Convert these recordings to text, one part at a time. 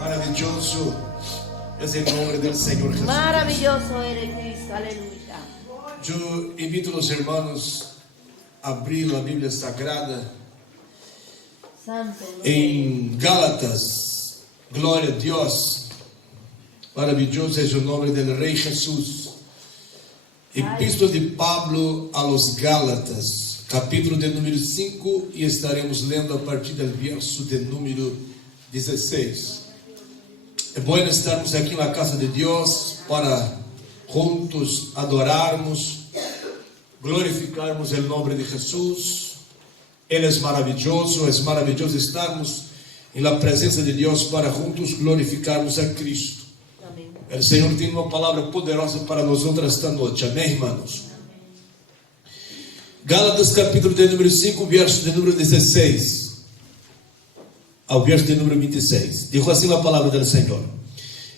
Maravilloso es el nombre del Señor Jesús. Maravilloso eres, Cristo, aleluya. Yo invito a los hermanos a abrir la Biblia Sagrada Santo. en Gálatas. Gloria a Dios. Maravilloso es el nombre del Rey Jesús. Epístola de Pablo a los Gálatas, capítulo de número 5, y estaremos lendo a partir del verso de número 16. É bom estarmos aqui na casa de Deus para juntos adorarmos, glorificarmos o nome de Jesus. Ele é maravilhoso estarmos na presença de Deus para juntos glorificarmos a Cristo. Amém. O Senhor tem uma palavra poderosa para nós esta noite, amém, irmãos? Gálatas capítulo de número 5, verso de número 16 ao verso de número 26. Dijo assim a palavra do Senhor: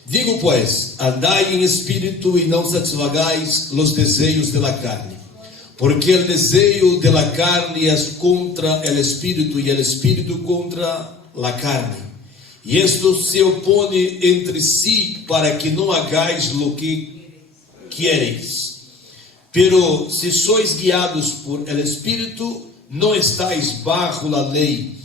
Digo, pois, andai em espírito e não satisfagais os desejos da carne, porque o desejo da carne é contra o espírito e o espírito contra a carne, e isto se opõe entre si para que não hagais lo que quereis. Pero se sois guiados por el espírito, não estáis bajo la lei.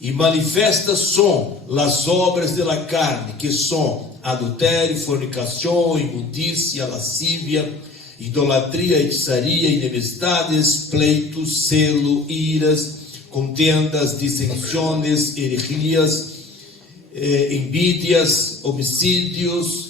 E manifestas são as obras da carne, que são adultério, fornicação, imundícia, lascívia, idolatria, hechiçaria, enemistades, pleitos, celo, iras, contendas, dissensões, heresias, envidias, homicídios,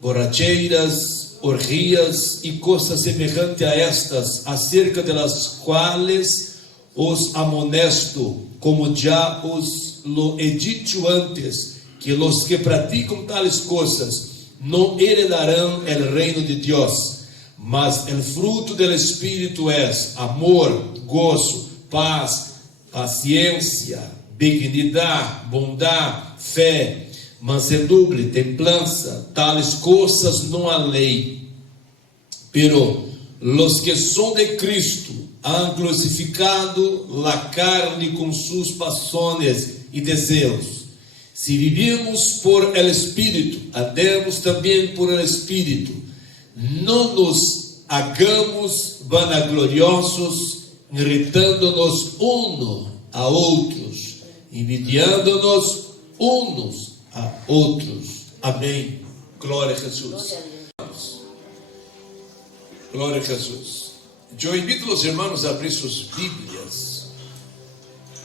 borracheiras, orgias e coisas semelhantes a estas, acerca de las quais os amonesto, como já os lo he dicho antes, que os que praticam tales coisas não herederão el reino de Deus. Mas el fruto del Espírito é amor, gozo, paz, paciência, benignidade, bondade, fé, mansedumbre, templança. Tales coisas não há lei. Pero los que são de Cristo han crucificado la carne com sus pasiones e desejos. Se vivimos por el Espírito, andemos também por el Espírito. Não nos hagamos vanagloriosos, irritando-nos unos a outros, envidiando-nos unos a outros. Amém. Glória a Jesus. Glória a Jesus. Eu invito os irmãos a abrir suas Bíblias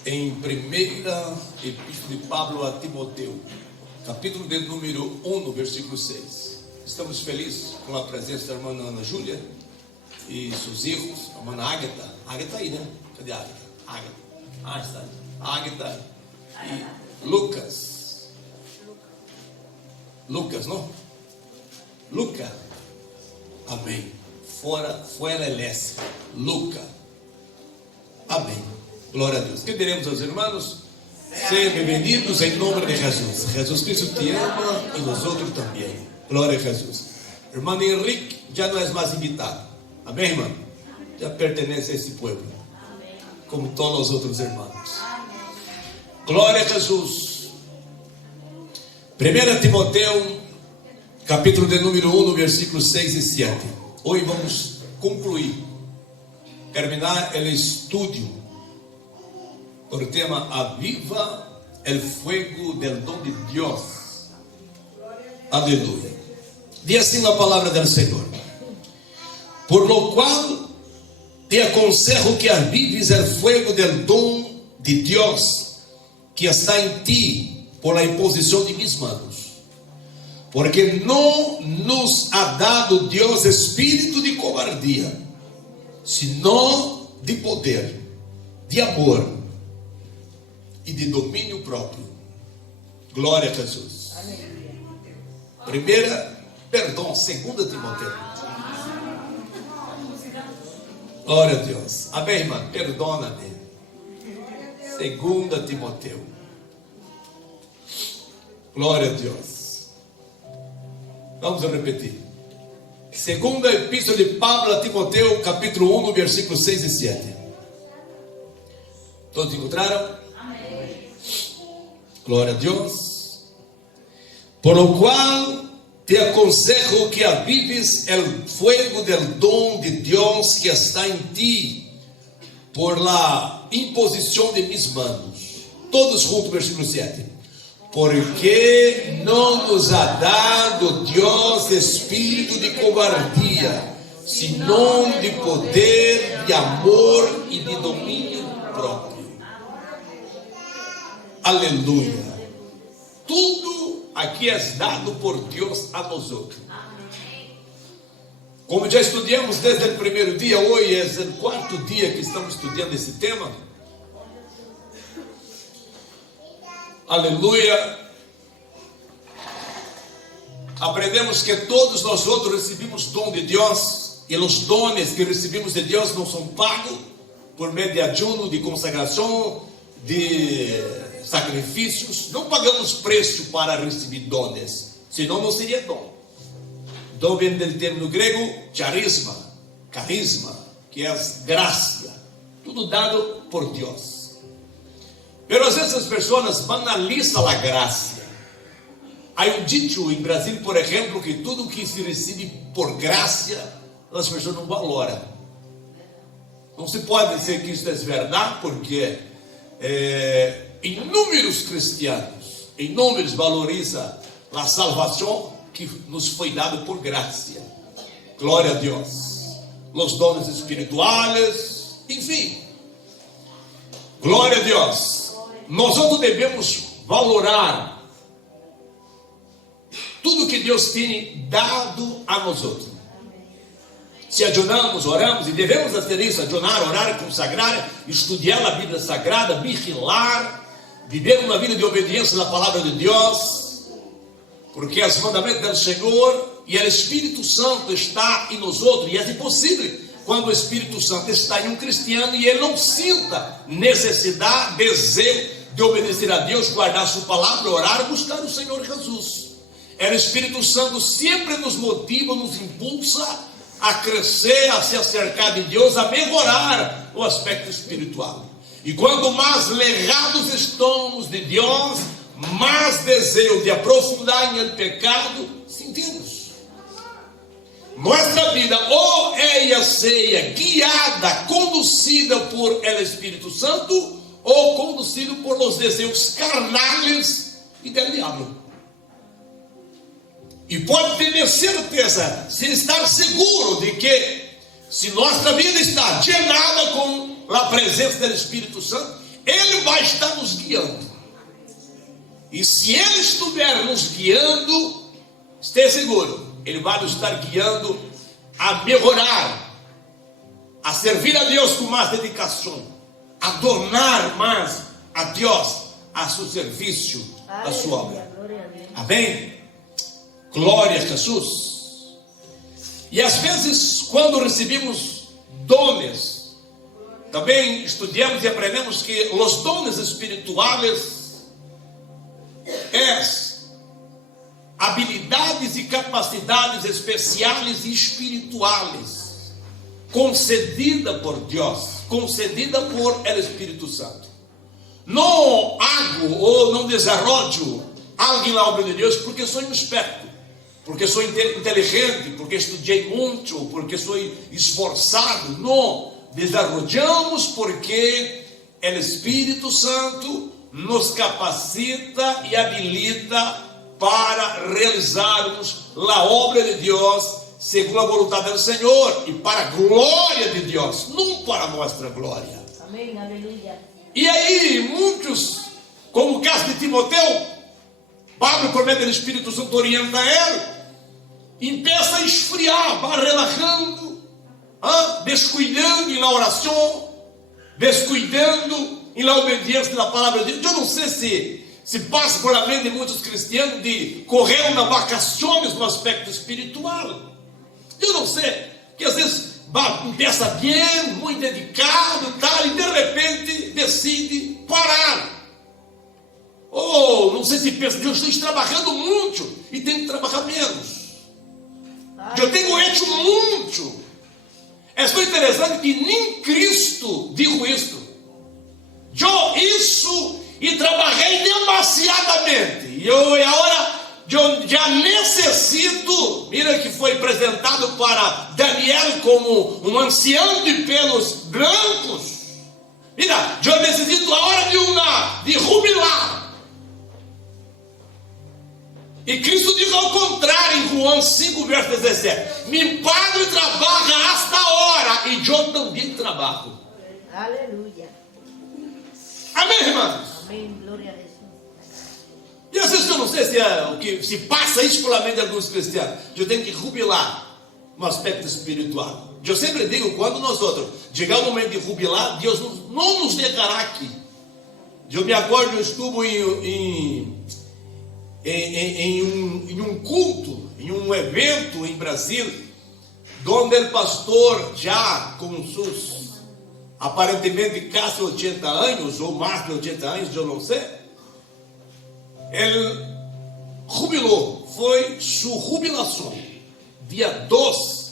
em primeira Epístola de Pablo a Timoteu, capítulo de número 1, versículo 6. Estamos felizes com a presença da irmã Ana Júlia e seus filhos, a irmã Ágata. Ágata aí, né? Cadê a Ágata? Ágata. Está aí. Ágata e Lucas. Lucas, não? Luca. Amém. Fora Leste, Luca. Amém. Glória a Deus. Que diremos aos irmãos? Sejam bem-vindos em nome de Jesus. Jesus Cristo te ama e nós outros também. Glória a Jesus. Irmão Henrique já não é mais invitado. Amém, irmão? Já pertence a esse povo, como todos os outros irmãos. Glória a Jesus. 1 Timoteu, capítulo de número 1, versículos 6 e 7. Hoje vamos concluir, terminar o estudo por tema Aviva el fuego del don de Deus. Aleluia. Diz assim a palavra do Senhor: Por lo qual te aconselho que avives el fuego del don de Deus que está em ti por la imposição de mis manos. Porque não nos ha dado Deus espírito de covardia, sino de poder, de amor e de domínio próprio. Glória a Jesus. Segunda Timoteu. Glória a Deus. Amém, irmã? Perdona-me. Segunda Timoteu. Glória a Deus. Vamos repetir. Segunda Epístola de Pablo a Timoteu, capítulo 1, versículos 6 e 7. Todos encontraram? Amém. Glória a Deus. Por lo cual te aconsejo que avives el fuego del don de Dios que está en ti, por la imposición de mis manos. Todos juntos, versículo 7. Porque não nos ha dado Deus espírito de covardia, senão de poder, de amor e de domínio próprio. Aleluia. Tudo aqui é dado por Deus a nós outros. Como já estudamos desde o primeiro dia, hoje é o quarto dia que estamos estudando esse tema. Aleluia. Aprendemos que todos nós outros recebemos dom de Deus, e os dones que recebemos de Deus não são pagos por meio de ajuno, de consagração, de sacrifícios. Não pagamos preço para receber dones, senão não seria dom. Dom vem do termo grego charisma, carisma, que é graça, tudo dado por Deus. Pero às vezes as pessoas banalizam a graça. Há dito em Brasil, por exemplo, que tudo que se recebe por graça, as pessoas não valoram. Não se pode dizer que isso é verdade, porque inúmeros cristianos, inúmeros valorizam a salvação que nos foi dada por graça. Glória a Deus. Os dons espirituais, enfim. Glória a Deus. Nós outros devemos valorar tudo que Deus tem dado a nós outros. Se adoramos, oramos, e devemos fazer isso: adorar, orar, consagrar, estudar a Bíblia Sagrada, vigilar, viver uma vida de obediência na palavra de Deus, porque os mandamentos do Senhor e o Espírito Santo está em nós outros, e é impossível quando o Espírito Santo está em um cristiano e ele não sinta necessidade, desejo de obedecer a Deus, guardar sua palavra, orar, buscar o Senhor Jesus. O Espírito Santo sempre nos motiva, nos impulsa a crescer, a se acercar de Deus, a melhorar o aspecto espiritual. E quanto mais ligados estamos de Deus, mais desejo de aprofundar em pecado sentimos. Nossa vida ou ela seja guiada, conduzida por el Espírito Santo, ou conduzido por os desejos carnais e do diabo. E pode ter certeza, se estar seguro de que, se nossa vida está llenada com a presença do Espírito Santo, Ele vai estar nos guiando. E se Ele estiver nos guiando, esteja seguro, Ele vai nos estar guiando a melhorar, a servir a Deus com mais dedicação, a donar mais a Deus, a seu serviço, a sua obra. Amém? Glória a Jesus. E às vezes, quando recebemos dones, também estudamos e aprendemos que os dones espirituais habilidades e capacidades especiais e espirituais concedida por Deus, concedida por el Espírito Santo. Não hago ou não desenvolvo algo na obra de Deus porque sou um esperto, porque sou inteligente, porque estudei muito, porque sou esforçado. Não, desenvolvemos porque o Espírito Santo nos capacita e habilita para realizarmos a obra de Deus segundo a vontade do Senhor e para a glória de Deus, não para a nossa glória. Amém, aleluia. E aí, muitos, como o caso de Timoteu, Pablo, por meio do Espírito Santo, orienta ele, começa a esfriar, vai relaxando, descuidando na oração, descuidando na obediência da palavra de Deus. Eu não sei se passa por a mente de muitos cristianos de correr uma vacações no aspecto espiritual. Eu não sei, que às vezes começa bem, muito dedicado, tal, e de repente decide parar. Ou não sei se pensa, eu estou trabalhando muito e tenho que trabalhar menos. Eu tenho hecho muito. É só interessante que nem Cristo dijo isto. Eu isso e trabalhei demasiadamente. E agora Eu já necessito, mira que foi apresentado para Daniel como um ancião de pelos brancos. Mira, eu necessito a hora de jubilar. E Cristo diz ao contrário em João 5, verso 17: Mi Padre trabalha hasta a hora e eu também trabalho. Aleluya. Amém, irmãos? Amén. Gloria a Jesús. E às vezes eu não sei se é o que se passa isso pela mente de alguns cristianos. Eu tenho que jubilar no aspecto espiritual. Eu sempre digo, quando nós outros chegar o momento de jubilar, Deus não nos deixará aqui. Eu me acordo, eu estuve em um culto, em um evento em Brasil, onde o pastor, já com seus aparentemente quase 80 anos, ou mais de 80 anos, eu não sei, ele jubilou, foi sua jubilação, dia 2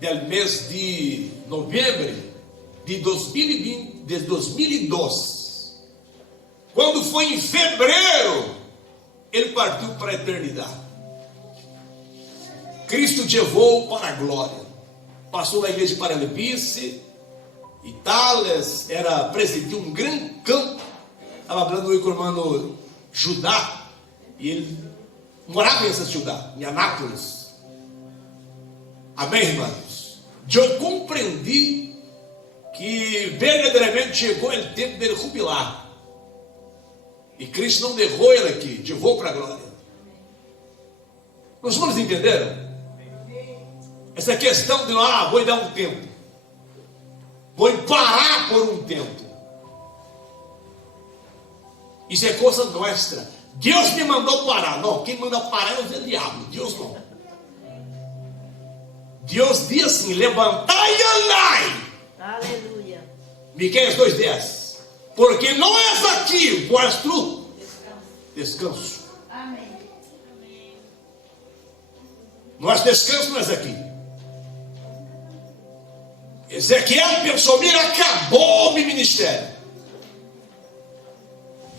do mês de novembro de 2012. Quando foi em fevereiro, ele partiu para a eternidade. Cristo levou para a glória. Passou na igreja de Paranapice, e Tales era presidiu um grande campo. Estava falando com o irmão Judá, e ele morava nessa cidade, em Anápolis. Amém, irmãos? Eu compreendi que verdadeiramente chegou o tempo dele jubilar. E Cristo não derrou ele aqui, levou para a glória. Os irmãos entenderam? Essa questão de vou dar um tempo, vou parar por um tempo. Isso é coisa nossa. Deus me mandou parar. Não, quem manda parar é o diabo, Deus não. Deus diz assim: levantai e andai. Aleluya. Miqueias 2:10. Porque não é aqui vosso descanso. Amém. Nosso descanso não é aqui. Ezequiel pensou: mira, acabou o meu ministério.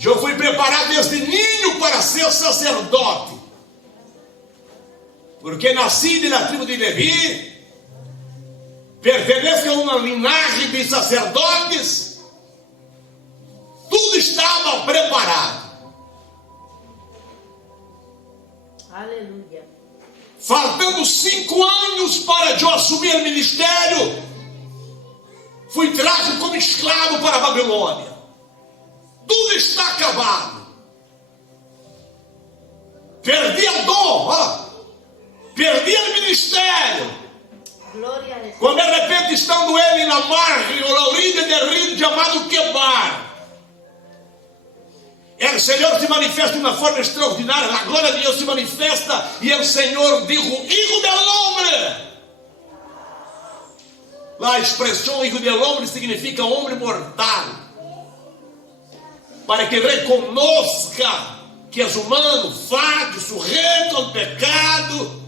Eu fui preparado desde ninho para ser sacerdote, porque nasci da tribo de Levi, pertenço a uma linhagem de sacerdotes. Tudo estava preparado. Aleluya. Faltando 5 anos para eu assumir o ministério, fui trago como escravo para a Babilônia. Tudo está acabado. Perdi a dor, perdi o ministério. Gloria a Jesús. Quando de repente estando ele na margem ou na orilla do rio chamado Quebar, o Senhor se manifesta de uma forma extraordinária, a glória de Deus se manifesta, e o Senhor dijo: Hijo del hombre. Lá a expressão Hijo del hombre significa homem mortal, para que reconozca que é humano, falho, sujeito ao pecado,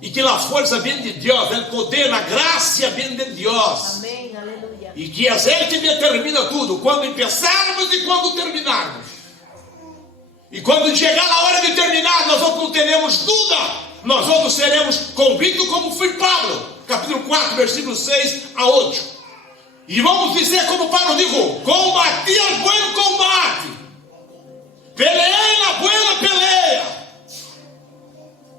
e que a força vem de Deus, o poder, a graça vem de Deus. Amén. Aleluya. E que é Ele que determina tudo, quando começarmos e quando terminarmos. E quando chegar a hora de terminar, nós não teremos dúvida, nós outros seremos convictos, como foi Paulo, capítulo 4, versículo 6 a 8. E vamos dizer como Paulo dijo: combati o bom combate, peleei na boa peleia,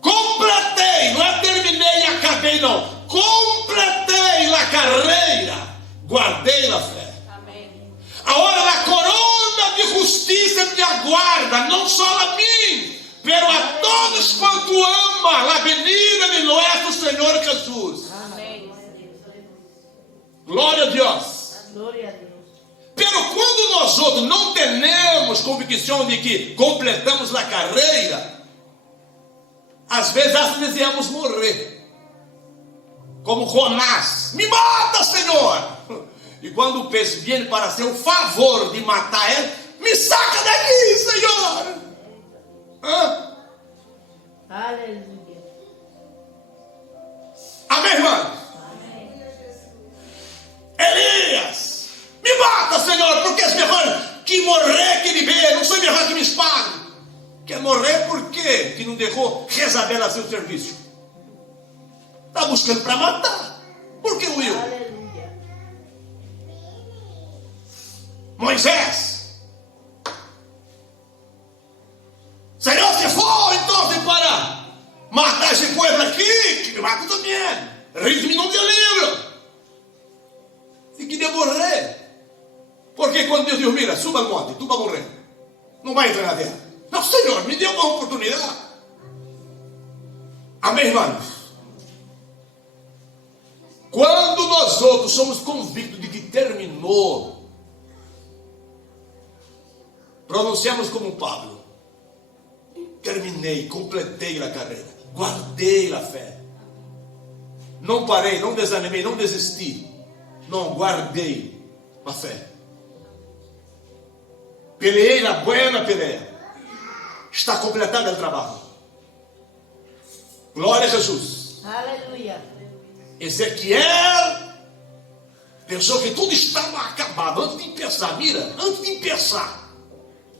completei, não é terminei e acabei, não, completei a carreira, guardei a fé. Amén. A hora da corona de justiça me aguarda, não só a mim, pero a todos quanto ama a venida de nosso Senhor Jesus. Amén. Glória a Deus. Gloria a Dios. Pero quando nós outros não temos convicção de que completamos a carreira, às vezes desejamos morrer, como Jonás: me mata, Senhor. E quando o peixe vem para ser o favor de matar ele: me saca daqui, Senhor. Aleluya. Amém, irmão? Elias: me mata, Senhor, porque é melhor que morrer que viver, não sou melhor que me espada. Que morrer, por quê que não deixou Jezabel a seu serviço? Está buscando para matar. Por que huiu? Aleluia. Moisés, Senhor, se for então para matar esse povo aqui, que me mata também. Ritmo não tem livro. E que de morrer. Porque quando Deus diz, mira, suba ao monte, tu vai morrer. Não vai entrar na terra. Não, Senhor, me dê uma oportunidade. Amém, irmãos? Quando nós outros somos convictos de que terminou, pronunciamos como Pablo: terminei, completei a carreira, guardei a fé. Não parei, não desanimei, não desisti. Não, guardei a fé. Peleei na buena pelea. Está completado o trabalho. Glória a Jesus. Aleluia. Ezequiel pensou que tudo estava acabado. Antes de pensar, mira, antes de pensar.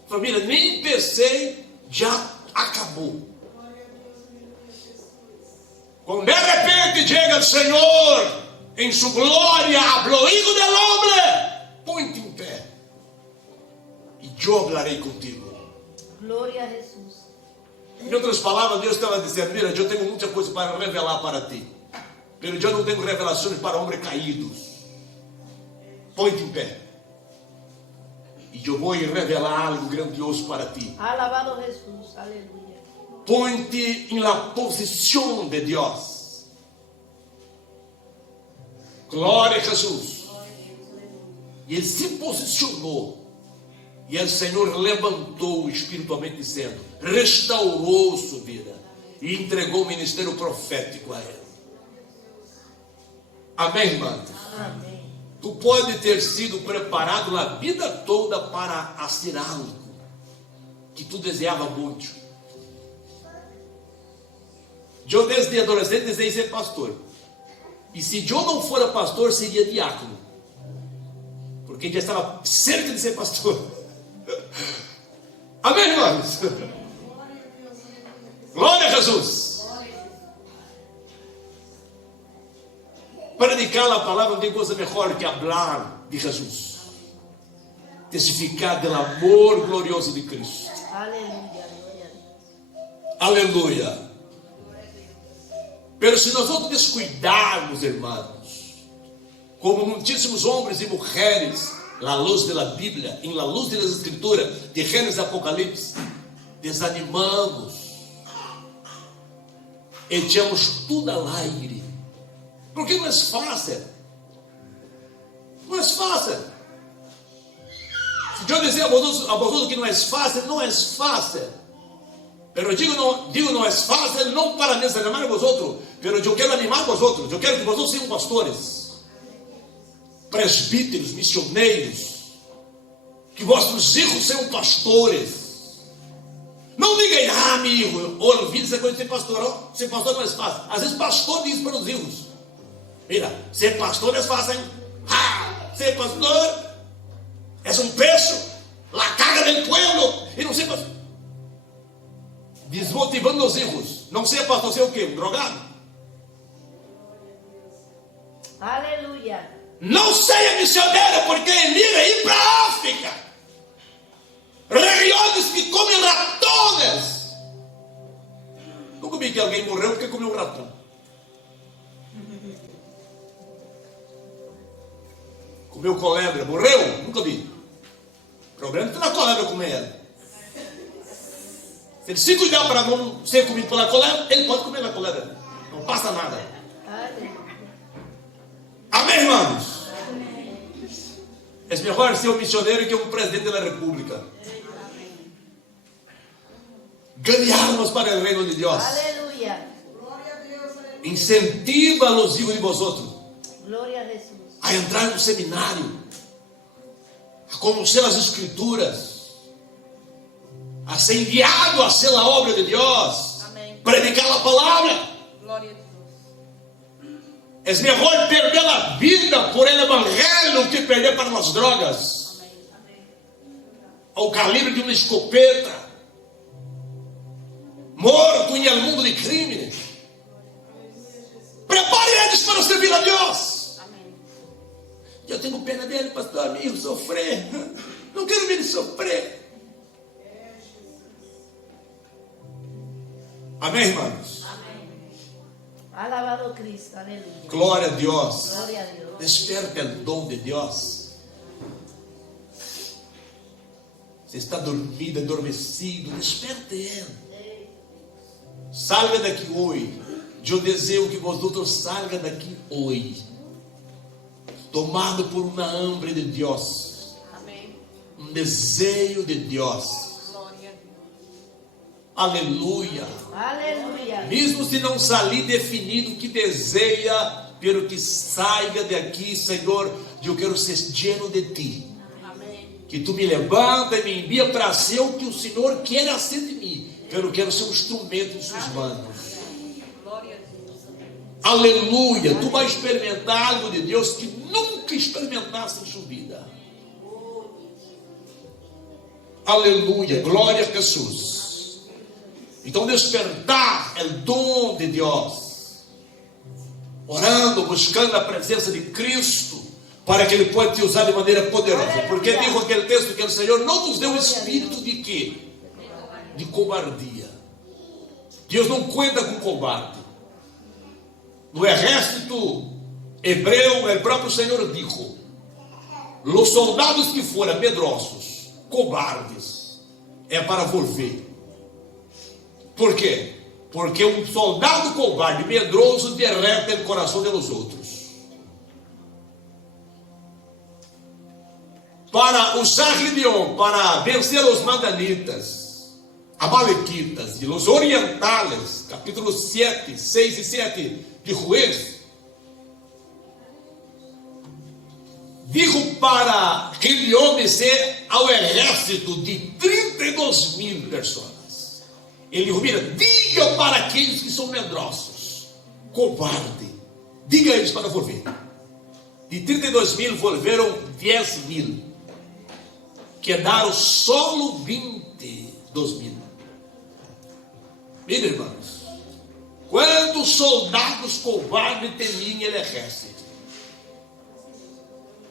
Família, nem pensei, já acabou. Quando de repente chega o Senhor em sua glória, habló, hijo del hombre, põe-te em pé e eu hablarei contigo. Glória a Jesus. Em outras palavras, Deus estava dizendo: mira, eu tenho muita coisa para revelar para ti, mas eu não tenho revelações para homens caídos. Põe-te em pé e eu vou revelar algo grandioso para ti. Alabado Jesus. Aleluia. Põe-te em la posição de Deus. Glória a Jesus. E ele se posicionou. E o Senhor levantou espiritualmente dizendo, restaurou sua vida e entregou o ministério profético a ele. Amém, irmãos? Amém. Tu pode ter sido preparado a vida toda para fazer algo que tu desejava muito. Eu desde adolescente desejei ser pastor. E se eu não fora pastor, seria diácono. Porque já estava cerca de ser pastor. Amém, irmãos? Glória a Jesus. Predicar a palavra não tem coisa melhor que falar de Jesus. Testificar do amor glorioso de Cristo. Aleluia. Aleluia. Pero se nós vamos descuidarmos, irmãos, como muitíssimos homens e mulheres, na luz da Bíblia, em la luz das Escrituras, de Gênesis e Apocalipse, desanimamos, echamos tudo al aire, porque não é fácil. Não é fácil. Se eu dizer a vocês que não é fácil, não é fácil. Pero digo não é fácil, não para desanimar a vosotros, pero eu quero animar vosotros, eu quero que vosotros sejam pastores, presbíteros, missioneiros, que vossos filhos sejam pastores. Não digam, amigo, ouvi essa coisa de ser pastor, ó, ser pastor não é fácil. Às vezes pastor diz para os filhos, mira, ser pastor é fácil, hein? Ser pastor é peso, la carga del pueblo, e não ser pastor. Desmotivando os filhos. Não ser pastor, ser o quê? Um drogado? Aleluia. Não seja missionário, porque mira ir para a África. Regiões que comem ratones. Nunca vi que alguém morreu porque comeu um ratão. Comeu colebra, morreu? Nunca vi. O problema é que na colebra comer ela. Se ele se cuidar para não ser comido pela colebra, ele pode comer na colebra. Não passa nada. Aleluia. Amém, irmãos? É melhor ser um missionário que um presidente da república. Ganhe almas para o reino de Deus. Aleluia. Incentiva os hijos de vosotros Glória a Jesus. a entrar no seminário, a conhecer as escrituras, a ser enviado a ser a obra de Deus. Amém. Predicar a palavra. Glória a Deus. É melhor perder a vida por el evangelho que perder para as drogas. Ao calibre de uma escopeta. morto em el mundo de crímenes. Prepare eles para servir a Deus. Amém. Eu tenho pena dele, pastor, amigo, sofrer. Não quero ver ele sofrer. Amém, irmãos? Amém. Alabado Cristo, aleluia. Glória a Deus. Glória a Deus. Desperte o dom de Deus. Você está dormindo, adormecido, desperte ele. Salga daqui hoje. Eu desejo que vocês salgam daqui hoje, tomado por uma hambre de Deus. Amém. Um desejo de Deus. Glória a Deus. Aleluia. Aleluia. Mesmo se não sair definido que deseja, pelo que saia daqui, Senhor, eu quero ser lleno de Ti. Amém. Que Tu me levanta e me envia para ser o que o Senhor quer ser de mim. Eu quero ser um instrumento em Suas mãos. Glória a Deus. Aleluia. Tu vai experimentar algo de Deus que nunca experimentaste em sua vida. Aleluia. Glória a Jesus. Então despertar é o dom de Deus. Orando, buscando a presença de Cristo, para que Ele possa te usar de maneira poderosa. Porque digo aquele texto que o Senhor não nos deu um espírito de quê? De covardia. Deus não conta com covarde. No exército hebreu, o próprio Senhor dijo: os soldados que foram medrosos, covardes, é para volver. Por quê? Porque um soldado covarde, medroso, derrete o coração dos outros. Para usar Gideon, para vencer os Madianitas, Amalequitas e os orientales, capítulo 7, 6 e 7 de Juízes, digo para Gideon dizer ao exército de 32.000 pessoas. Ele dijo: mira, diga para aqueles que são medrosos, covarde, diga a eles para volver. De 32.000 volveram 10.000, quedaram solo 22.000. Mira, irmãos, quantos soldados covardes temiam ele exército?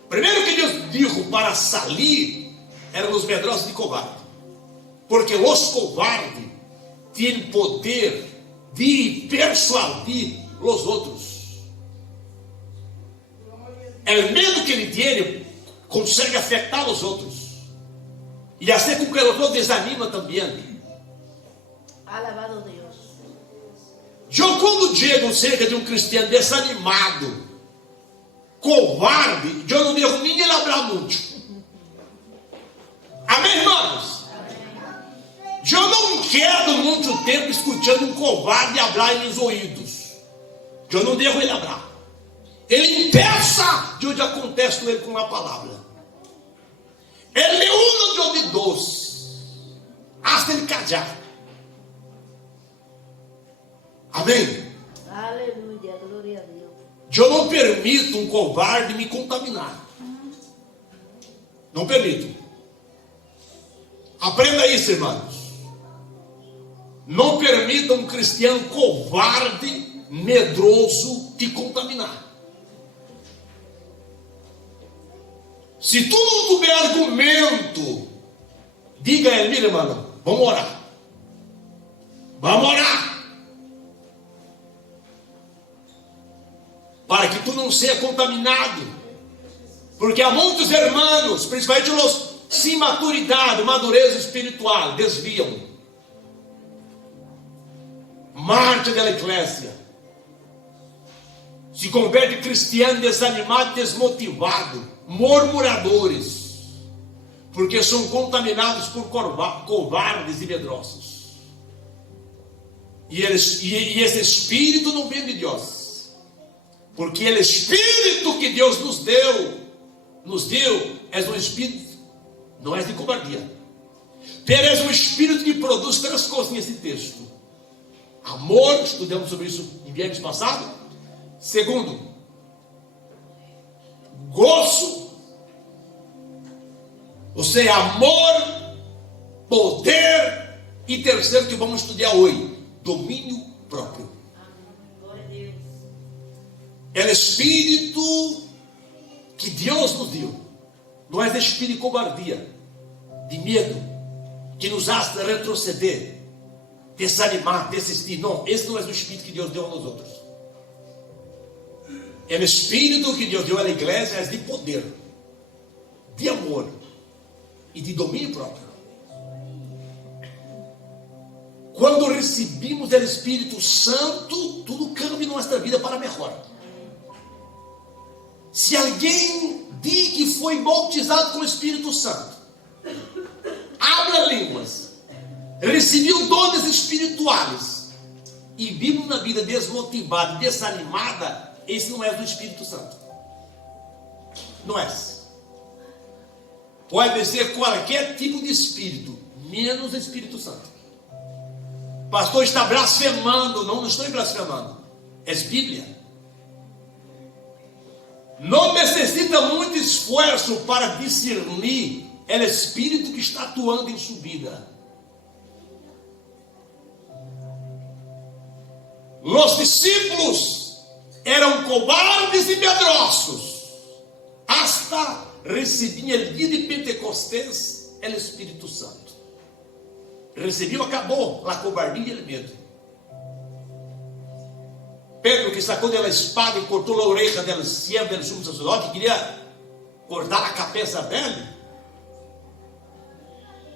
Primeiro que Deus dijo para sair eram os medrosos de covarde, porque os covardes têm poder de persuadir os outros. É o medo que ele tem, consegue afetar os outros, e assim com que o outro desanima também. Alabado Deus. Eu, quando chego cerca de um cristiano desanimado, covarde, eu não devo nem lembrar muito. Amém, irmãos? Eu não quero muito tempo escutando um covarde falar em meus ouvidos. Eu não devo lembrar. Ele impeça de onde acontece com ele com a palavra. Ele é uno de dos, hasta ele callar. Amém? Aleluia. Glória a Deus. Eu não permito um covarde me contaminar. Não permito. Aprenda isso, irmãos. Não permita um cristiano covarde, medroso, te contaminar. Se tu não tiver argumento, diga a ele: mira, irmão, vamos orar. Vamos orar. Para que tu não seja contaminado. Porque há muitos irmãos, principalmente os sem maturidade, madureza espiritual, desviam. Marte da eclésia. Se converte cristiano desanimado, desmotivado, murmuradores, porque são contaminados por covardes e medrosos. E esse espírito não vem de Deus, porque o espírito que Deus nos deu é um espírito, não é de covardia, mas é um espírito que produz três coisas nesse texto: amor, estudamos sobre isso em viernes passado. Segundo, gozo, ou seja, amor, poder. E terceiro, que vamos estudar hoje, domínio próprio. Glória a Deus. É o espírito que Deus nos deu. Não é o espírito de cobardia, de medo, que nos hace retroceder, desanimar, desistir. Não, esse não é o espírito que Deus deu a nós outros. É o espírito que Deus deu à igreja, é de poder, de amor e de domínio próprio. Quando recebemos o Espírito Santo, tudo cambia em nossa vida para melhor. Se alguém diz que foi bautizado com o Espírito Santo, habla línguas, recebeu dons espirituais e vive uma vida desmotivada, desanimada, esse não é do Espírito Santo. Não é. Pode ser qualquer tipo de espírito, menos o Espírito Santo. Pastor, está blasfemando. Não estou blasfemando. É Bíblia. Não necessita muito esforço para discernir o Espírito que está atuando em sua vida. Os discípulos eram cobardes e medrosos, hasta recebiam o dia de Pentecostés o Espírito Santo. Recebeu, acabou a cobardia e o medo. Pedro, que sacou dela a espada e cortou a orelha dela, siervo do sumo sacerdote, queria cortar a cabeça dele,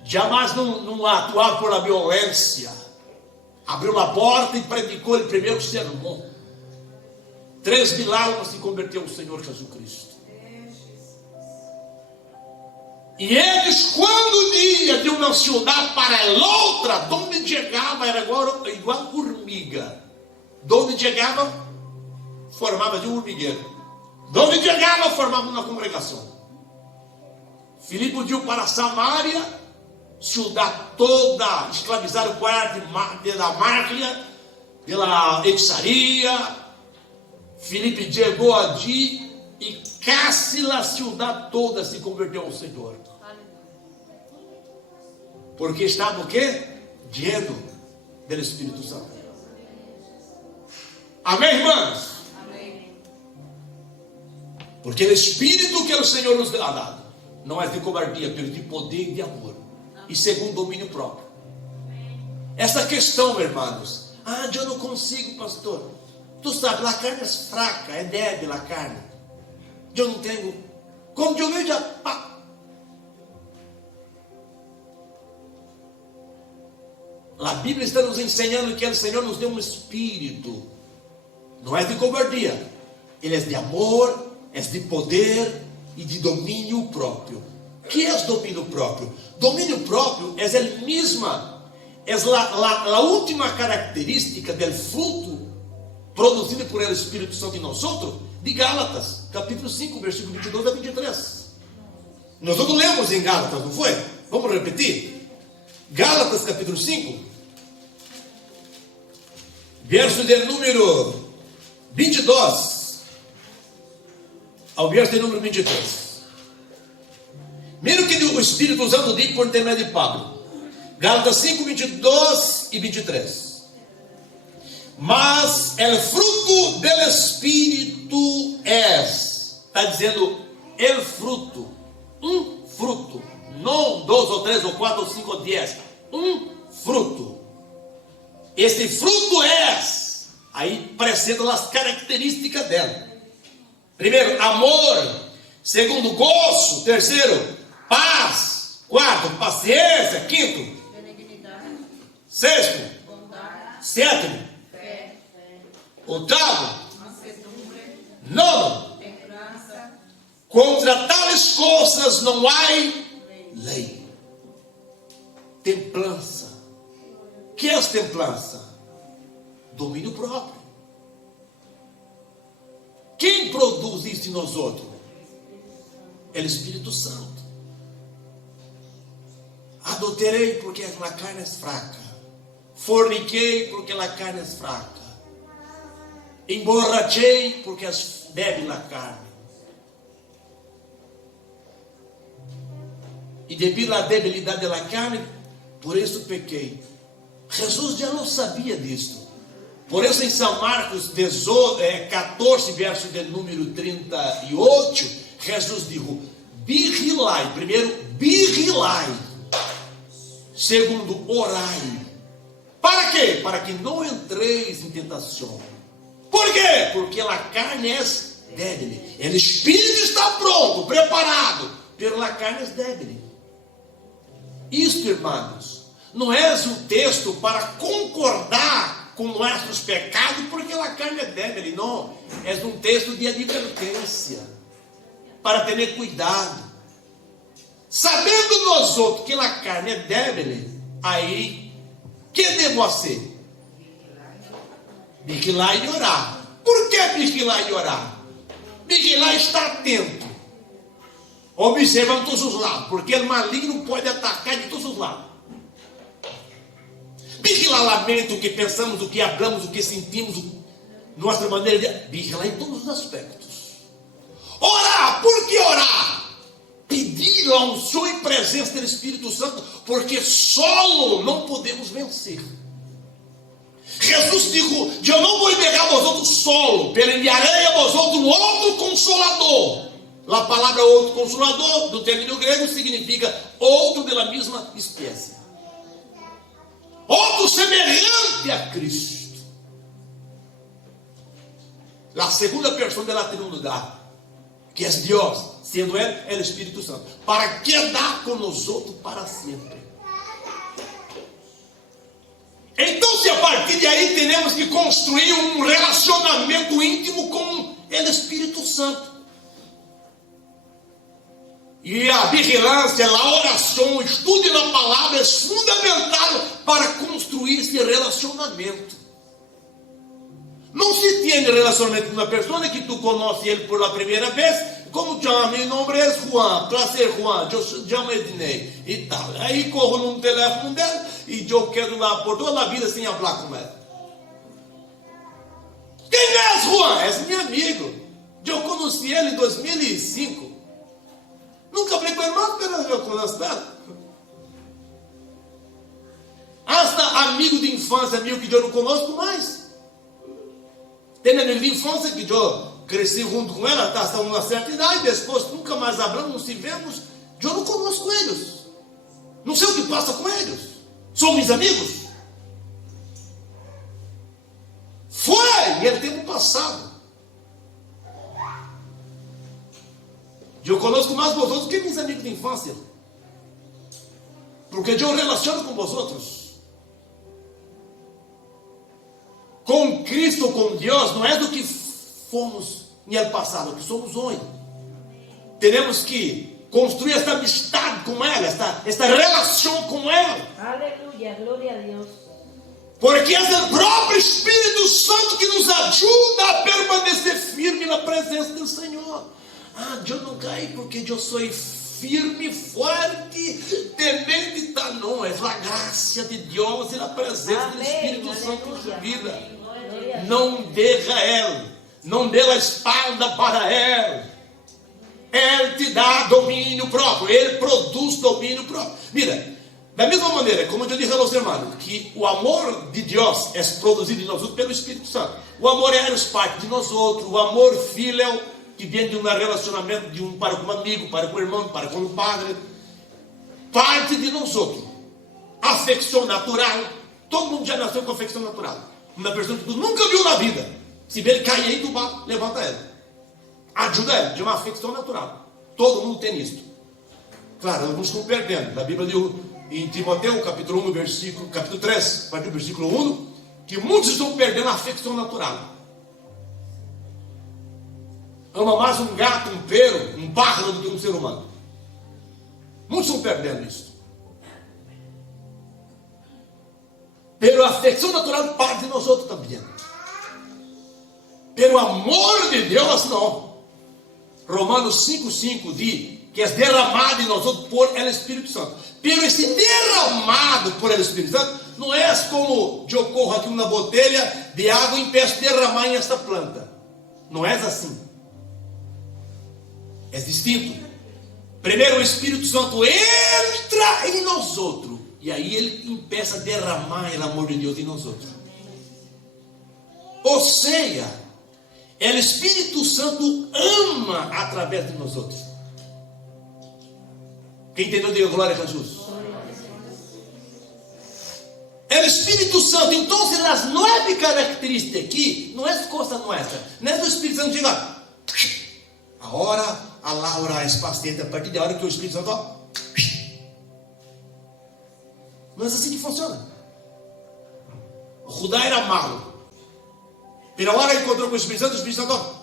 jamais não atuava por a violência. Abriu a porta e predicou o primeiro sermão. 3.000 almas se converteu ao Senhor Jesus Cristo. E eles, quando ia de uma cidade para outra, onde chegava era igual formiga. Onde chegava, formava de um formigueiro. Onde chegava, formava uma congregação. Filipe deu para Samaria, cidade toda escravizada, o quarto da Márcia, pela hechiçaria. Filipe chegou ali e casi a cidade toda se converteu ao Senhor. Porque estava o quê? Lleno do Espírito Santo. Amém, irmãos? Amém. Porque o Espírito que o Senhor nos dá dado não é de cobardia, mas de poder e de amor. E segundo domínio próprio. Essa questão, irmãos. Eu não consigo, pastor. Tu sabe, a carne é fraca, é débil a carne. Eu não tenho. Como eu vejo, a Bíblia está nos ensinando que o Senhor nos deu um espírito. Não é de cobardia. Ele é de amor, é de poder e de domínio próprio. O que é domínio próprio? Domínio próprio é a mesma, é a última característica do fruto produzido por el Espírito Santo em nós, de Gálatas, capítulo 5, versículo 22 a 23. Nós lemos em Gálatas, não foi? Vamos repetir? Gálatas, capítulo 5, verso de número 22 ao verso de número 23. Mira o que o Espírito Santo diz por intermédio de Pablo. Gálatas 5, 22 e 23. Mas o fruto do Espírito está dizendo el fruto, fruto, não 2 ou 3 ou 4 ou 5 ou 10, fruto. Este fruto aí precedem as características dela. Primeiro, amor. Segundo, gozo. Terceiro, paz. Quarto, paciência. Quinto, Benignidade. sexto, Bondade. sétimo, Fé. oitavo, Mansedumbre. nono. Temperança. Contra tales coisas não há lei. Templança. O que é templança? Domínio próprio. Quem produz isso em nós outros? É o Espírito Santo. Adulterei porque a carne é fraca. Forniquei porque a carne é fraca. Emborrachei porque é débil a carne. E devido à debilidade da carne, por isso pequei. Jesus já não sabia disso. Por isso em São Marcos 14, verso de número 38, Jesus disse: vigilai. Primeiro, vigilai. Segundo, orai. Para quê? Para que não entreis em tentação. Por quê? Porque a carne é débil. O espírito está pronto, preparado, pero a carne é débil. Isto, irmãos, não é um texto para concordar com nossos pecados, porque a carne é débil. Não, é um texto de advertência, para ter cuidado. Sabendo nós outros que a carne é débil, aí, que devo fazer? Vigilar e orar. Por que vigilar e orar? Vigilar está atento. Observa todos os lados, porque o maligno pode atacar de todos os lados. Vigilar a mente, o que pensamos, o que hablamos, o que sentimos, nossa maneira de vigilar em todos os aspectos. Orar, por que orar? Pedir a unção e presença do Espírito Santo, porque solo não podemos vencer. Jesus disse: eu não vou enviar a vosotros solo, pero enviarei a vosotros um outro consolador. A palavra outro consolador, do término grego, significa outro da mesma espécie, outro semelhante a Cristo, a segunda pessoa da Trindade, que é Deus, sendo Ele, é o Espírito Santo, para quedar com nós outros para sempre. Então, se a partir de aí temos que construir um relacionamento íntimo com o Espírito Santo. E a vigilância, a oração, o estudo da palavra é fundamental para construir esse relacionamento. Não se tem relacionamento com uma pessoa que tu conhece ele por a primeira vez. Como chama? Meu nome é Juan, prazer Juan, eu chamo Ednei e tal. Aí corro no telefone dela e eu quero lá por toda a vida sem falar com ela. Quem é Juan? É meu amigo. Eu conheci ele em 2005. Nunca falei com o irmão, mas eu conheço ela. Hasta amigo de infância meu que eu não conosco mais. Tem amigo de infância que eu cresci junto com ela, hasta uma certa idade, depois nunca mais hablamos, não se vemos. Eu não conosco eles. Não sei o que passa com eles. São meus amigos. Foi no tempo passado. Eu conosco mais vosotros que meus amigos de infância. Porque eu relaciono com vosotros. Com Cristo, com Deus, não é do que fomos no passado, o que somos hoje. Teremos que construir esta amistade com ela, esta relação com ela. Aleluia, glória a Deus. Porque é o próprio Espírito Santo que nos ajuda a permanecer firme na presença do Senhor. Eu não caí porque eu sou firme, forte, temente, tá? Não, é a graça de Deus e a presença do Espírito Santo em sua vida. Não deixa Ele, não dê a espalda para Ele. Ele te dá domínio próprio, Ele produz domínio próprio. Mira, da mesma maneira, como eu disse a você, irmão, que o amor de Deus é produzido em nós outros pelo Espírito Santo. O amor é parte de nós outros, o amor filial, que vem de um relacionamento de um para com um amigo, para com o irmão, para com o padre, parte de nós outros. Afecção natural, todo mundo já nasceu com afecção natural. Uma pessoa que tu nunca viu na vida, se vê ele cair aí, tu levanta ele, ajuda ele, de uma afecção natural. Todo mundo tem isso. Claro, alguns estão perdendo. A Bíblia diz em Timóteo, capítulo 1, capítulo 3, a partir do versículo 1, que muitos estão perdendo a afecção natural. Ama mais um gato, um pero, um pássaro do que um ser humano. Muitos estão perdendo isso. Pero a afecção natural parte de nós outros também. Pero o amor de Deus não. Romanos 5,5 diz que é derramado em nós outros por el Espírito Santo. Pero esse derramado por el Espírito Santo não é como eu corro aqui uma botelha de água e peço derramar em esta planta. Não é assim. É distinto. Primeiro o Espírito Santo entra em nós outros. E aí ele começa a derramar o amor de Deus em nós outros. Ou seja, o Espírito Santo ama através de nós outros. Quem entendeu, diga glória a Jesus. É o Espírito Santo. Então, as 9 características aqui, não é coisa nossa. Não é do Espírito Santo diga, agora a Laura é paciente a partir da hora que o Espírito Santo, ó, não é assim que funciona. O Judá era malo. Pela hora que encontrou com o Espírito Santo, ó,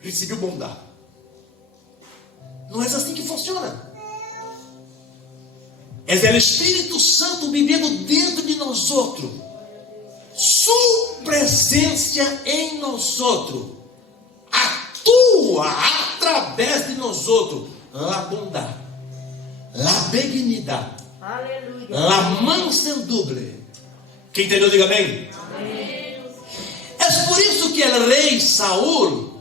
recebeu bondade. Não é assim que funciona. É o Espírito Santo vivendo dentro de nós outros. Sua presença em nós outros atua através de nós outros. La bondade, la benignidade, Aleluia. la mansedumbre. Quem entendeu, diga amém. Amém. É por isso que o rei Saul,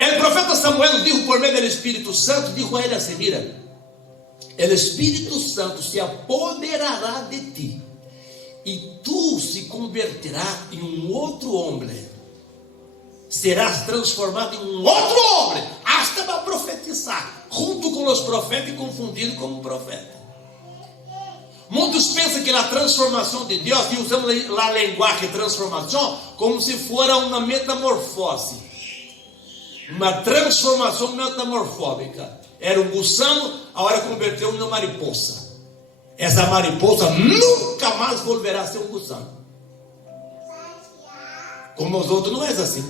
o profeta Samuel dijo por meio do Espírito Santo, dijo a ele assim: mira, o Espírito Santo se apoderará de ti, e tu se converterás em um outro homem, serás transformado em um outro homem, hasta para profetizar, junto com os profetas e confundido como profeta. Muitos pensam que a transformação de Deus, e usamos a linguagem de transformação como se fosse uma metamorfose. Uma transformação metamorfóbica. Era um gusano, agora converteu em uma mariposa. Essa mariposa nunca mais volverá a ser um gusano. Como os outros, não é assim.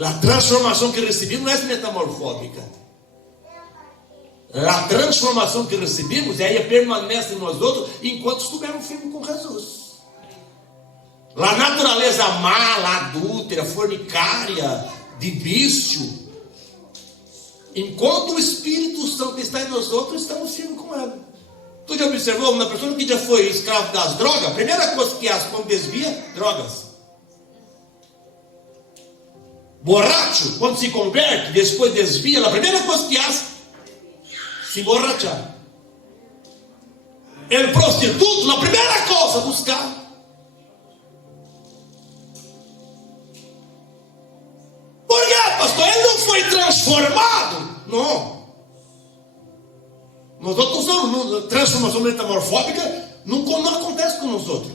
A transformação que recebemos não é metamorfóbica. A transformação que recebemos é ela permanece em nós outros enquanto estivermos firmes com Jesus. A natureza má, adúltera, fornicária, de vício, enquanto o Espírito Santo está em nós outros, estamos firmes com ela. Tu já observou uma pessoa que já foi escravo das drogas? A primeira coisa que as quando desvia, drogas. Borracho, quando se converte, depois desvia, a primeira coisa que faz, se emborrachar. El prostituto, a primeira coisa, buscar. Por quê, pastor? Ele não foi transformado? Não. Nós outros não, transformação metamorfóbica não acontece com nós outros.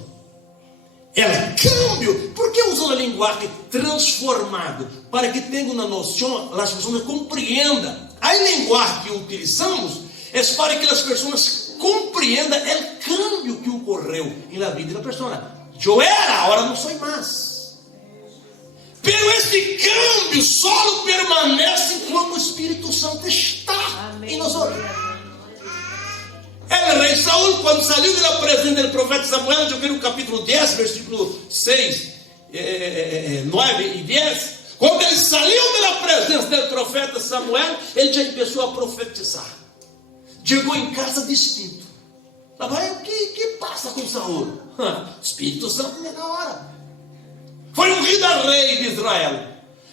É câmbio. Por que usam a linguagem transformado? Para que tenham uma noção, as pessoas compreendam. A linguagem que utilizamos é para que as pessoas compreendam o câmbio que ocorreu na vida da pessoa. Eu era, agora não sou mais. Pero esse câmbio só permanece enquanto o Espírito Santo está em nós outros. O rei Saul, quando saiu da presença do profeta Samuel, eu vi no capítulo 10, versículo 6, 9 e 10, quando ele saiu da presença do profeta Samuel, ele já começou a profetizar. Chegou em casa distinto. O que passa com Saul? Espírito Santo não é na hora. Foi ungido a rei de Israel.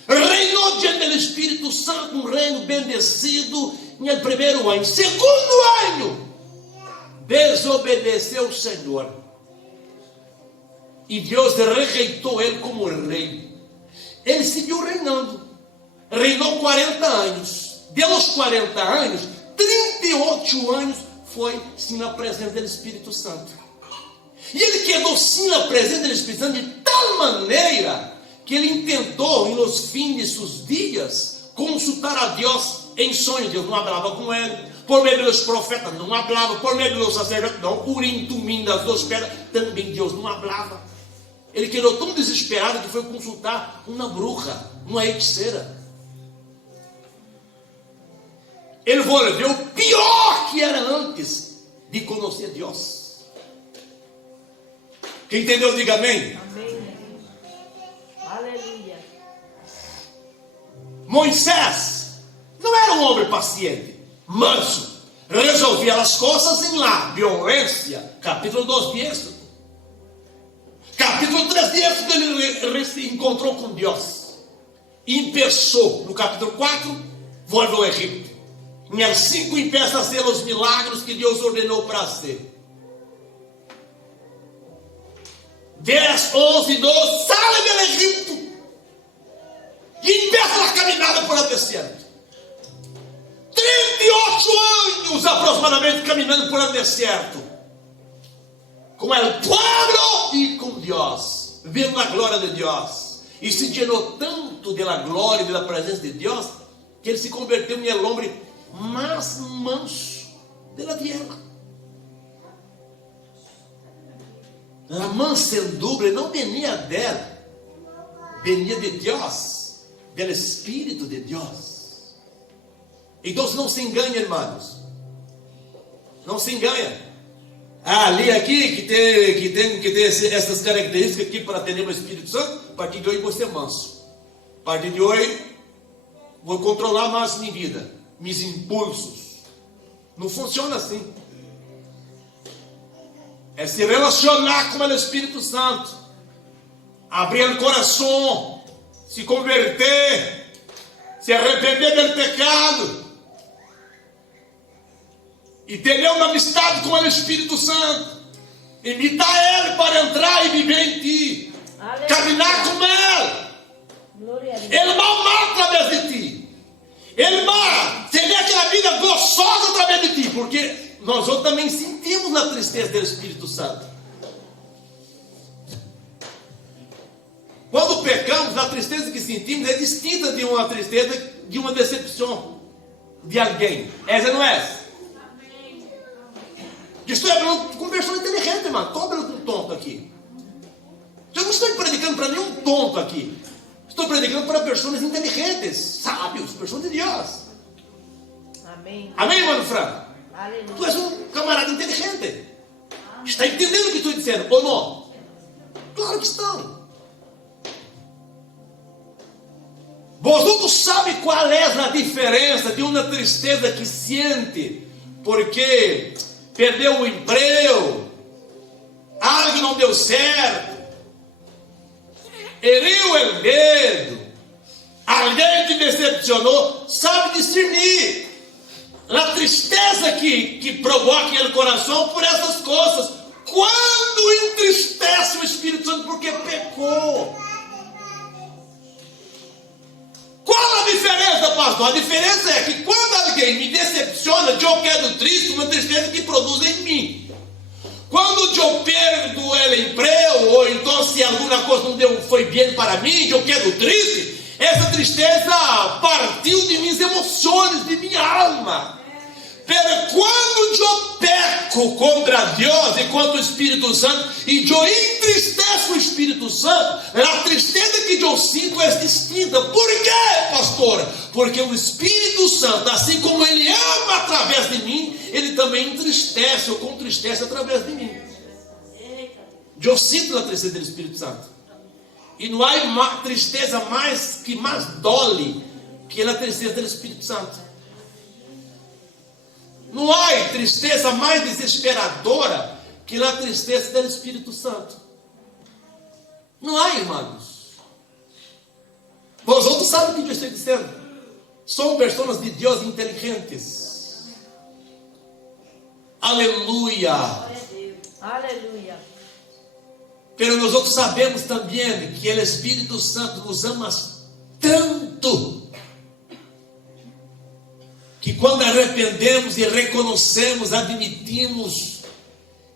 Reinou diante do Espírito Santo, um reino bendecido no primeiro ano. Segundo ano, desobedeceu o Senhor. E Deus rejeitou ele como rei. Ele seguiu reinando. Reinou 40 anos. Deus 40 anos, 38 anos foi sim na presença do Espírito Santo. E ele quedou sim na presença do Espírito Santo de tal maneira que ele intentou, nos fins de seus dias, consultar a Deus em sonho. Deus não falava com ele. Por meio dos profetas, não falava. Por meio dos sacerdotes, não. Urim, Tumim, das 2 pedras, também Deus não falava. Ele quedou tão desesperado que foi consultar uma bruxa, uma hechiceira. Ele volveu pior que era antes de conhecer Deus. Quem entendeu, diga amém. Amém. Aleluia. Moisés não era um homem paciente, manso, resolvia as coisas em lá, violência. Capítulo 2 de Êxodo. Capítulo 3 de Êxodo, ele se encontrou com Deus. Começou no capítulo 4, volve ao Egito. Em el 5 começa a ser os milagros que Deus ordenou para ser. 10, 11, 12, sale do Egito e começa a caminhada por el deserto. 38 anos aproximadamente caminhando por el deserto, com el pueblo e com Deus, vendo a glória de Deus, e se llenou tanto da glória e da presença de Deus, que ele se converteu em el homem mais manso da tierra. A mansedumbre não venia dela, venia de Deus, do Espírito de Deus. Então não se engane, irmãos, não se engane. Ali aqui que tem essas características aqui para ter o Espírito Santo. A partir de hoje vou ser manso. A partir de hoje vou controlar mais minha vida, meus impulsos. Não funciona assim. É se relacionar com o Espírito Santo, abrir o coração, se converter, se arrepender do pecado e ter uma amistade com o Espírito Santo, invitar Ele para entrar e viver em ti, Aleluia. caminhar com Ele. Glória a Deus. Ele vai amar através de ti, Ele vai ter aquela vida gostosa através de ti, porque nós outros também sentimos a tristeza do Espírito Santo. Quando pecamos, a tristeza que sentimos é distinta de uma tristeza, de uma decepção de alguém. Essa não é essa? Estou falando com pessoa inteligente, irmão. Estou falando com um tonto aqui. Eu não estou predicando para nenhum tonto aqui. Estou predicando para pessoas inteligentes, sábios, pessoas de Deus. Amém. Amém, irmão Franco? Aleluia. Tu és um camarada inteligente. Está entendendo o que estou dizendo, ou não? Claro que estão. Vosotros sabem qual é a diferença de uma tristeza que sente porque perdeu o emprego, algo não deu certo, heriu o medo, alguém te decepcionou, sabe discernir a tristeza que provoca no coração por essas coisas. Quando entristece o Espírito Santo porque pecou. Qual a diferença, pastor? A diferença é que quando alguém me decepciona, eu quedo triste, uma tristeza que produz em mim. Quando eu perdo o emprego, ou então se alguma coisa não foi bem para mim, eu quedo triste, essa tristeza partiu de minhas emoções, de minha alma. Pero quando eu peco contra Deus e contra o Espírito Santo, e eu entristeço o Espírito Santo, a tristeza que eu sinto é distinta. Por quê, pastor? Porque o Espírito Santo, assim como Ele ama através de mim, Ele também entristece ou contristece através de mim. Eu sinto a tristeza do Espírito Santo. E não há tristeza que mais dole que a tristeza do Espírito Santo. Não há tristeza mais desesperadora que a tristeza do Espírito Santo. Não há, irmãos. Vós outros sabem o que eu estou dizendo. São pessoas de Deus inteligentes. Aleluia. Glória a Deus. Aleluia. Pero nós outros sabemos também que o Espírito Santo nos ama tanto, que quando arrependemos e reconhecemos, admitimos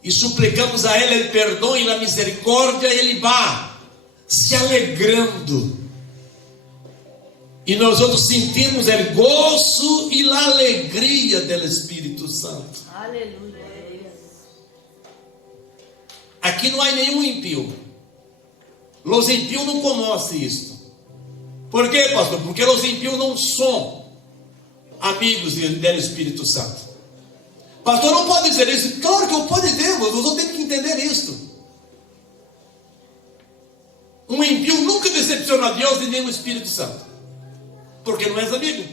e suplicamos a Ele o perdão e a misericórdia, Ele vai se alegrando. E nós outros sentimos o gozo e a alegria do Espírito Santo. Aleluia. Aqui não há nenhum ímpio. Os ímpios não conhecem isto. Por quê, pastor? Porque os ímpios não são amigos do Espírito Santo. Pastor, não pode dizer isso. Claro que eu posso dizer, mas eu tenho que entender isso. Um ímpio nunca decepciona a Deus e nem o Espírito Santo, porque não és amigo.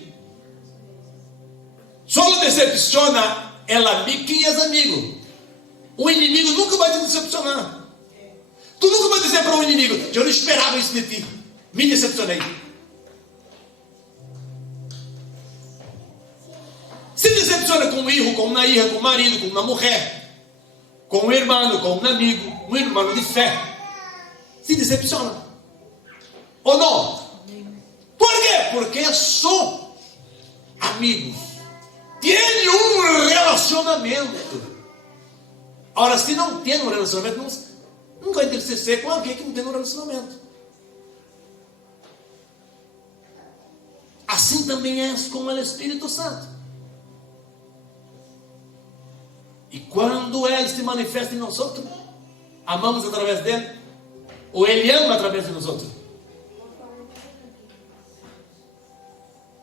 Só decepciona ela amigo quem és amigo. O inimigo nunca vai te decepcionar. Tu nunca vai dizer para um inimigo: eu não esperava isso de ti, me decepcionei. decepciona com um hijo, com uma hija, com um marido, com uma mulher, com um irmão, com um amigo, um irmão de fé. Se decepciona. Ou não? Por quê? Porque são amigos. Tem um relacionamento. Ora, se não tem um relacionamento, nunca vai entristecer com alguém que não tem um relacionamento. Assim também é com o Espírito Santo. E quando Ele se manifesta em nós, amamos através dele, ou Ele ama através de nós.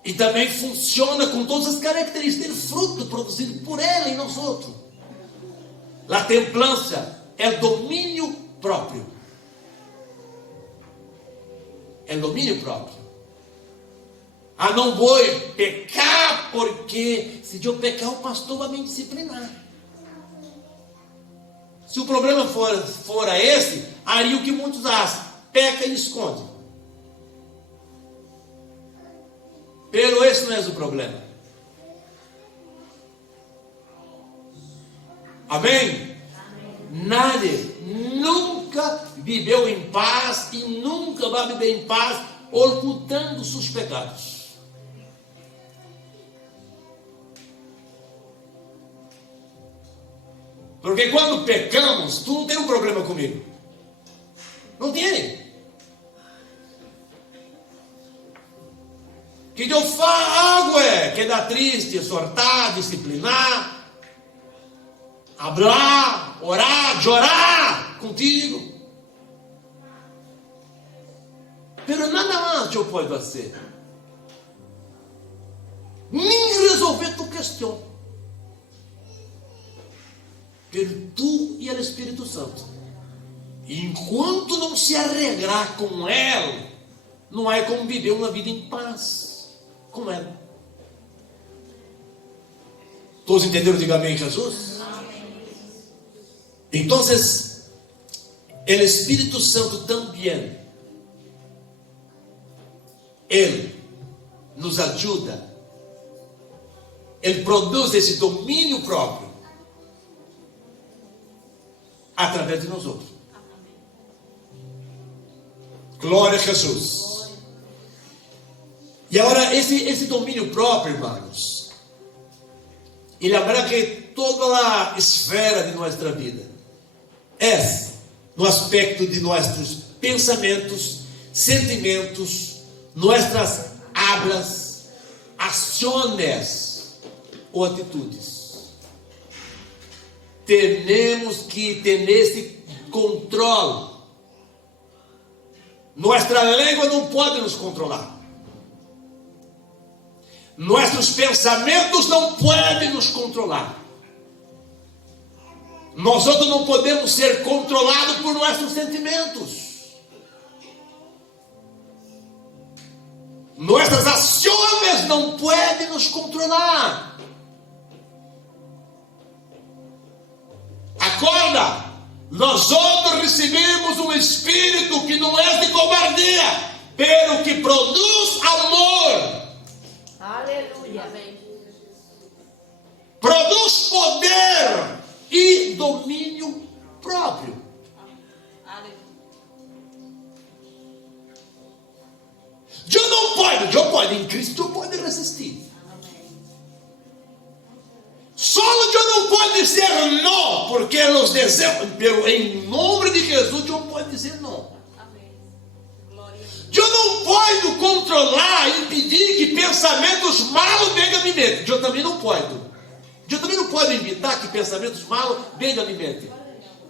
E também funciona com todas as características do fruto produzido por Ele em nós. A templância é domínio próprio. É domínio próprio. Não vou pecar, porque se eu pecar, o pastor vai me disciplinar. Se o problema for esse, aí o que muitos fazem, peca e esconde. Pero esse não é o problema. Amém? Nadie nunca viveu em paz e nunca vai viver em paz ocultando seus pecados. Porque quando pecamos, tu não tem um problema comigo. Não tem. Que eu faço algo que dá triste, exortar, disciplinar, hablar, orar, chorar contigo. Pero nada mais eu posso fazer. Nem resolver tua questão. Pero tu e o Espírito Santo. Enquanto não se arregrar com Ele, não há como viver uma vida em paz com Ele. Todos entenderam? Diga amém, Jesus. Então, o Espírito Santo também, Ele nos ajuda. Ele produz esse domínio próprio através de nós outros. Glória a Jesus. E agora, esse domínio próprio, irmãos, ele abrange toda a esfera de nossa vida. É no aspecto de nossos pensamentos, sentimentos, nossas hablas, ações ou atitudes. Temos que ter esse controle. Nossa língua não pode nos controlar. Nossos pensamentos não podem nos controlar. Nós outros não podemos ser controlados por nossos sentimentos. Nossas ações não podem nos controlar. Acorda, nós outros recebemos um espírito que não é de covardia, pero que produz amor. Aleluia. Produz poder e domínio próprio. Eu posso, em Cristo eu posso resistir. Só eu não posso dizer não, porque os desejos, pero em nome de Jesus eu posso dizer não. Eu não posso controlar, impedir que pensamentos malos venham a minha mente. Eu também não posso. Eu também não posso evitar que pensamentos malos venham a minha mente.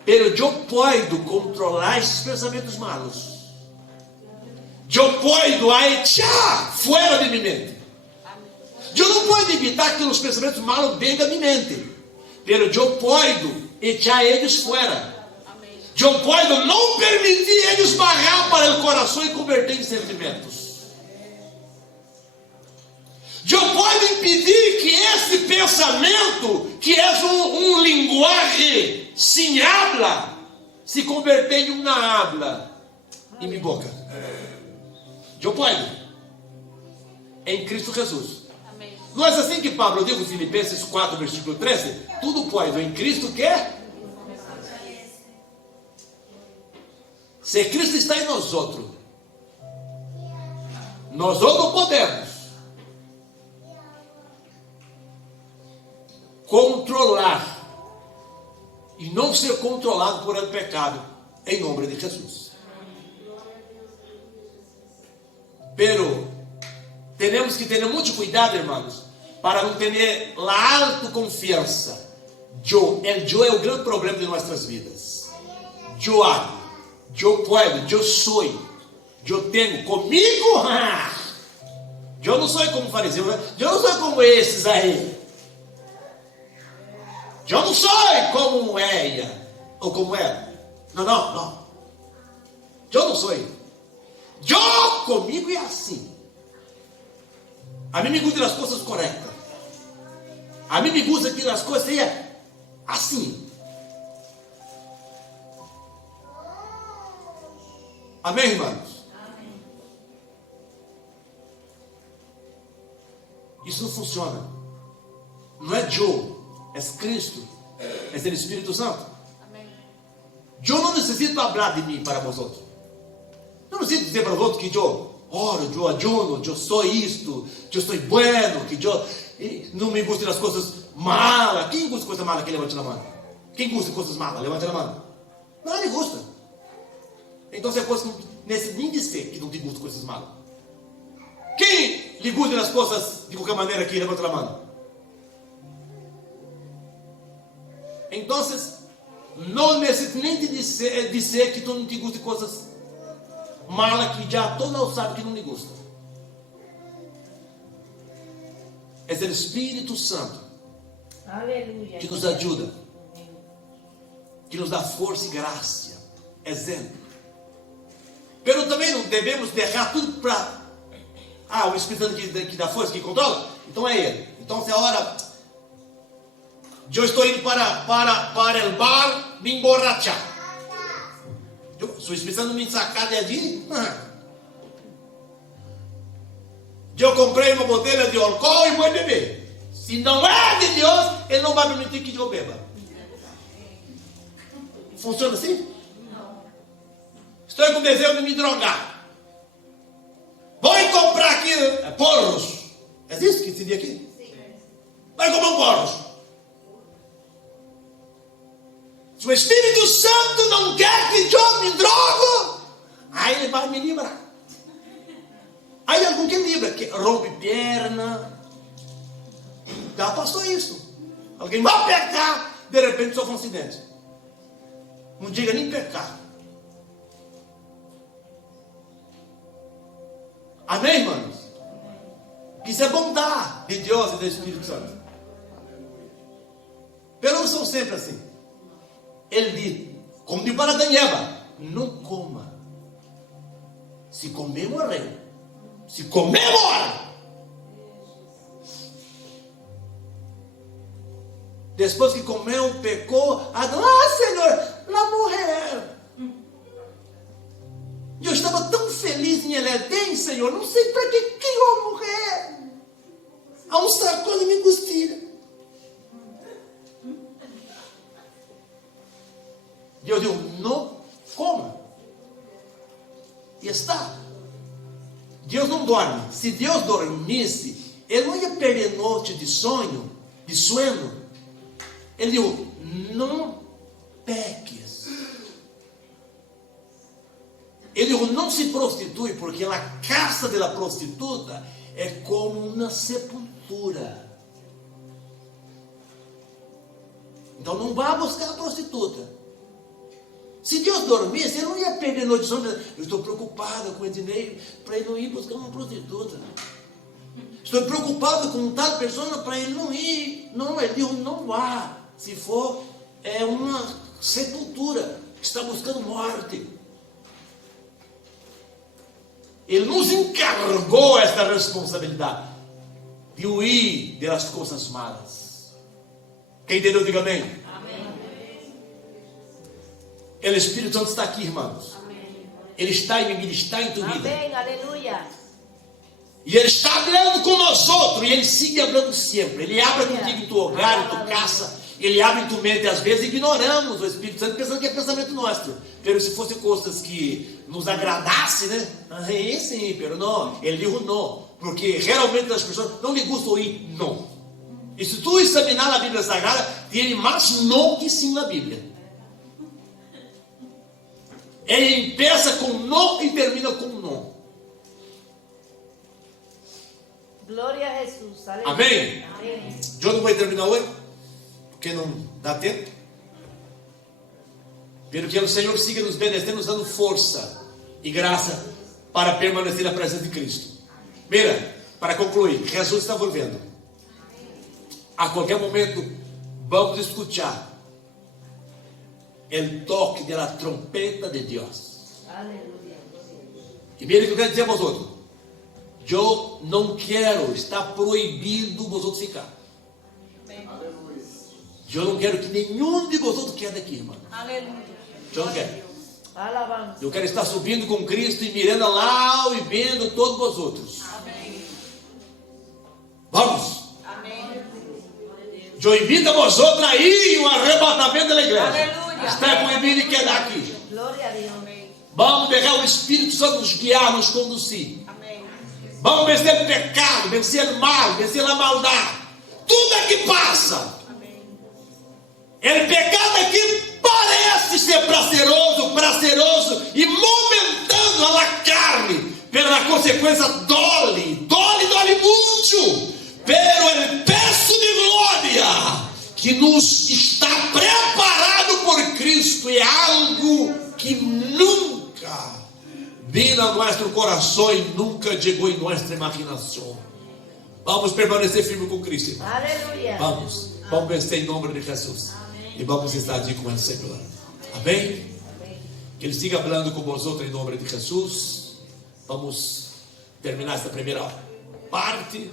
Pero eu posso controlar esses pensamentos malos. Eu posso echar fora de minha mente. Eu não posso evitar que os pensamentos malos venham a minha mente. Pero eu posso echar eles fora. Eu posso não permitir eles barrar para o coração e converter em sentimentos. Eu posso impedir que esse pensamento, que é um linguagem sem habla, se converter em uma habla em minha boca. Eu posso. Em Cristo Jesus. Não é assim que Pablo diz em Filipenses 4, versículo 13? Tudo pode em Cristo que é. Se Cristo está em nós outros podemos controlar e não ser controlado por el pecado em nome de Jesus. Pero temos que ter muito cuidado, irmãos, para não ter a autoconfiança. Eu é o grande problema de nossas vidas. Eu hago, eu puedo, eu sou, eu tenho comigo. Eu não sou como fariseu, eu não sou como esses aí. Eu não sou como ela ou como ela. Não. Eu não sou. Eu comigo é assim. A mim me gustam as coisas corretas. A mim me gusta que as coisas sejam assim. Amém, irmãos? Amém. Isso não funciona. Não é eu, é Cristo, é o Espírito Santo. Amém. Eu não necessito falar de mim para vocês. Eu não necessito dizer para vocês que eu oro, eu ajuno, eu sou isto, eu sou bueno, que eu não me gusta das coisas malas. Quem gosta de coisas malas? Que levante a mão. Quem gosta de coisas malas? Levante a mão. Não, ele gosta. Então você pode nem dizer que não te gusta de coisas malas. Quem lhe gosta das coisas de qualquer maneira aqui? Levante a mão. Então, não necessita nem de dizer que tu não te gusta de coisas malas que já todo mundo sabe que não lhe gusta. É o Espírito Santo. Aleluia. Que nos ajuda, que nos dá força e graça, exemplo. Mas também não devemos deixar tudo para o Espírito Santo que dá força, que controla. Então é ele. Então se a hora eu estou indo para o bar me emborrachar, se o Espírito Santo me sacar de ali, eu comprei uma botella de álcool e vou beber. Se não é de Deus, Ele não vai permitir que eu beba. Funciona assim? Estou com desejo de me drogar. Vou comprar aqui porros. É isso que se diz aqui? Sim. Vai comprar um porros. Se o Espírito Santo não quer que eu me drogo, aí Ele vai me livrar. Aí alguém que livra, que rompe perna. Já passou isso. Alguém vai pecar, de repente sofre um acidente. Não diga nem pecar. Amém, irmãos? Isso é bondade de Deus e do Espírito Santo. Pero não são sempre assim. Ele diz, como diz para Adão e Eva, não coma. Se comer, morreu. Se comer, morre. Depois que comeu, pecou, Adão, Senhor, la mulher. Eu estava tão feliz em Edém, Senhor, não sei para que criou a mulher. Há um saco de me gostilha. Deus diz, não coma. E está. Deus não dorme. Se Deus dormisse, Ele não ia perder noite de sono. Ele diz, não peques. Ele diz, não se prostitui, porque a casa da prostituta é como uma sepultura. Então não vá buscar a prostituta. Se Deus dormisse, Ele não ia perder noite de sono. Eu estou preocupado com o Ednei para ele não ir buscar uma prostituta. Estou preocupado com tal pessoa para ele não ir. Não, Ele diz, não vá. Se for, é uma sepultura. Está buscando morte. Ele nos encarregou esta responsabilidade de huir das coisas malas. Quem entendeu, diga amém. O Espírito Santo está aqui, irmãos. Amém. Ele está em mim, Ele está em tua vida. Amém, aleluia. E Ele está falando com nós outros, e Ele sigue falando sempre. Ele habla contigo em tu hogar, em tu casa, Ele abre em tu mente. Às vezes ignoramos o Espírito Santo pensando que é pensamento nosso. Pero se fossem coisas que nos agradassem, né? Aí sim, pero não. Ele dijo não, porque realmente as pessoas não lhe gustam ouvir não. E se tu examinar a Bíblia Sagrada, tem mais não que sim na Bíblia. Ele empieza com não e termina com não. Glória a Jesus. Aleluia. Amém? Amém. Eu não vou terminar hoje, porque não dá tempo. Pelo que o Senhor siga nos benefícios, nos dando força e graça para permanecer na presença de Cristo. Mira, para concluir, Jesus está volvendo. A qualquer momento vamos escutar o toque da trompeta de Deus. Aleluia. E mira o que eu quero dizer a vosotros. Eu não quero, está proibido vosotros ficar. Eu não quero que nenhum de vosotros quede aqui, irmão. Aleluia. Eu não quero. Alabança. Eu quero estar subindo com Cristo e mirando lá e vendo todos vosotros. Amém. Vamos. Amém. Eu invito a vosotros a ir um arrebatamento da igreja. Aleluia. Está proibido de quedar aqui. Glória a Deus. Vamos deixar o Espírito Santo nos guiar, nos conduzir. Amém. Vamos vencer o pecado, vencer o mal, vencer a maldade. Tudo é que passa. Amém. O pecado aqui parece ser prazeroso e momentâneo à carne. Pela consequência, dole muito. Pero el peso de glória que nos está preparado por Cristo é algo que nunca vino a nosso coração e nunca chegou em nossa imaginação. Vamos permanecer firmes com Cristo, irmão. Aleluia. Vamos vencer em nome de Jesus. Amém. E vamos estar aqui com o Senhor. Amém? Amém. Que Ele siga falando com vosotros em nome de Jesus. Vamos terminar esta primeira parte.